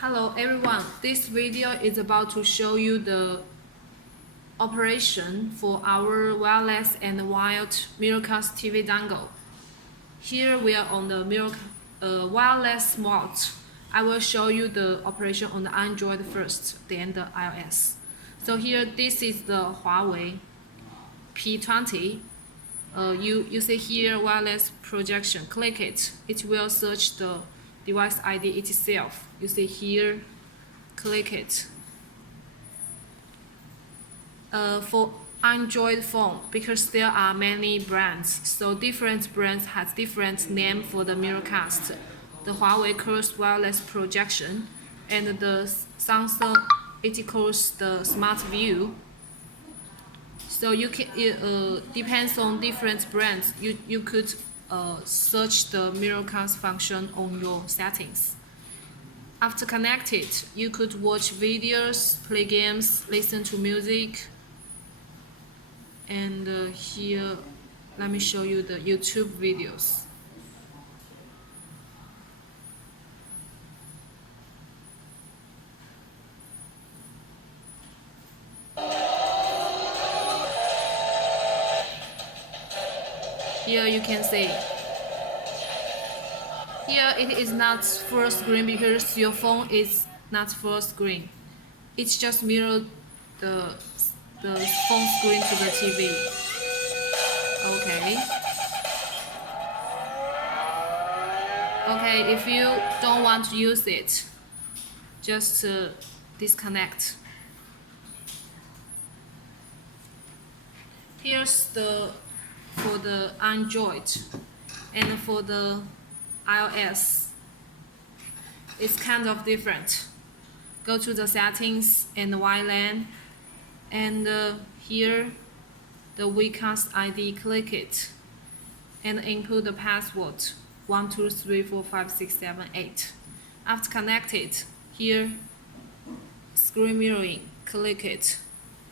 Hello everyone, this video is about to show you the operation for our wireless and wired Miracast TV dongle. Here we are on the wireless mode. I will show you the operation on the Android first, then the iOS. So here this is the Huawei P20. You see here wireless projection, click it. It will search the device ID itself. You see here, click it. For Android phone, because there are many brands, so different brands has different name for the Miracast. The Huawei calls wireless projection, and the Samsung it calls the Smart View. So you can depends on different brands. You could search the Miracast function on your settings. After connected, you could watch videos, play games, listen to music. And here, let me show you the YouTube videos. Here you can see. Here it is not full screen because your phone is not full screen. It's just mirror the phone screen to the TV. Okay, if you don't want to use it, just disconnect. Here's for the Android, and for the iOS, it's kind of different. Go to the settings and WLAN, and here the Wireless ID, click it and input the password 12345678. After connected, here screen mirroring, click it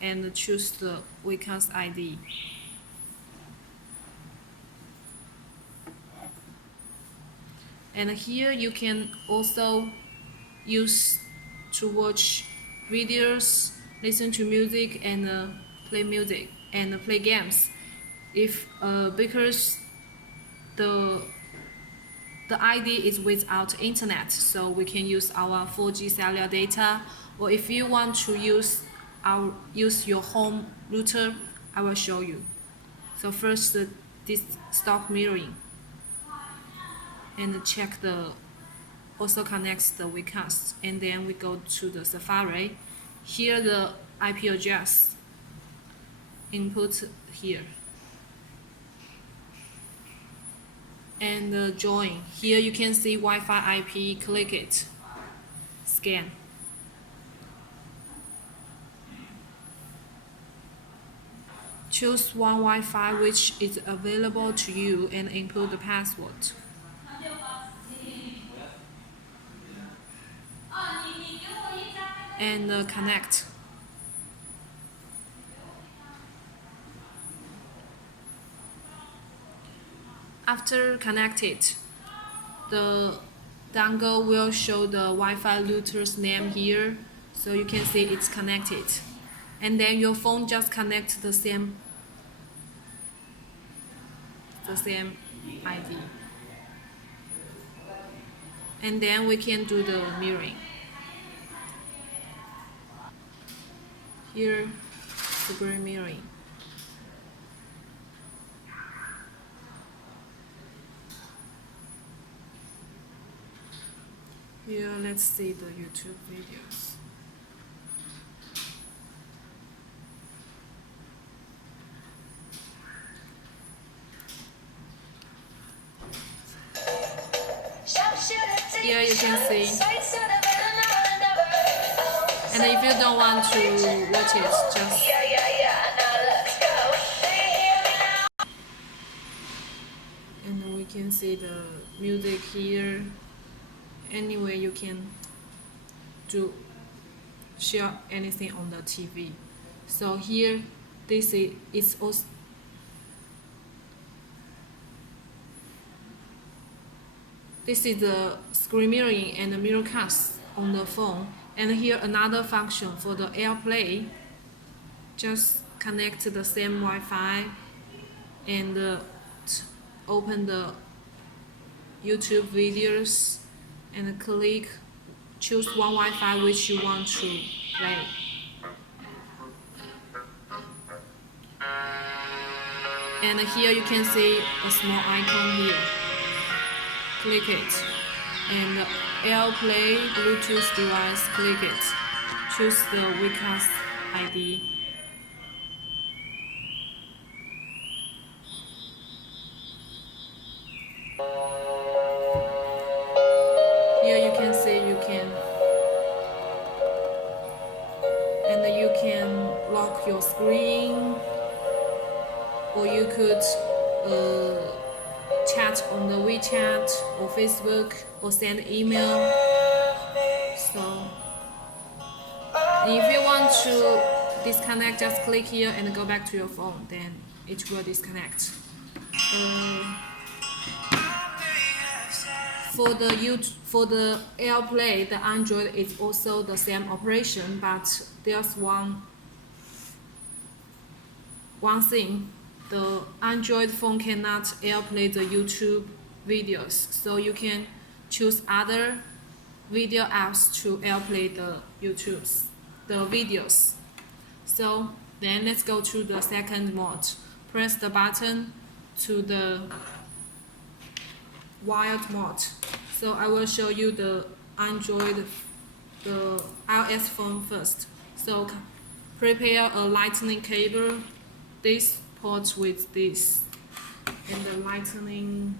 and choose the Wireless ID. And here you can also use to watch videos, listen to music, and play music and play games. If because the ID is without internet, so we can use our 4G cellular data. Or if you want to use your home router, I will show you. So first, this stop mirroring, and check also connects the Wireless, and then we go to the Safari. Here the IP address, input here, and join. Here you can see Wi-Fi IP, click it, scan. Choose one Wi-Fi which is available to you and input the password. And connect. After connected, the dongle will show the Wi-Fi router's name here, so you can see it's connected. And then your phone just connects the same ID. And then we can do the mirroring. Here, screen mirroring. Here, let's see the YouTube videos. Here you can see. And if you don't want to watch it, just and we can see the music here. Anyway, you can share anything on the TV. So here, this is also This is the screen mirroring and the Miracast on the phone. And here another function for the AirPlay. Just connect to the same Wi-Fi and open the YouTube videos and choose one Wi-Fi which you want to play. And here you can see a small icon here. Click it. And AirPlay Bluetooth device, click it. Choose the Wireless ID. Here you can see you can lock your screen, or you could chat on the WeChat or Facebook or send email. So if you want to disconnect, just click here and go back to your phone, then it will disconnect. For the AirPlay, the Android is also the same operation, but there's one thing. The Android phone cannot AirPlay the YouTube videos, so you can choose other video apps to AirPlay the videos. So then let's go to the second mode. Press the button to the wired mode. So I will show you the iOS phone first. So prepare a lightning cable, this port with this, and the lightning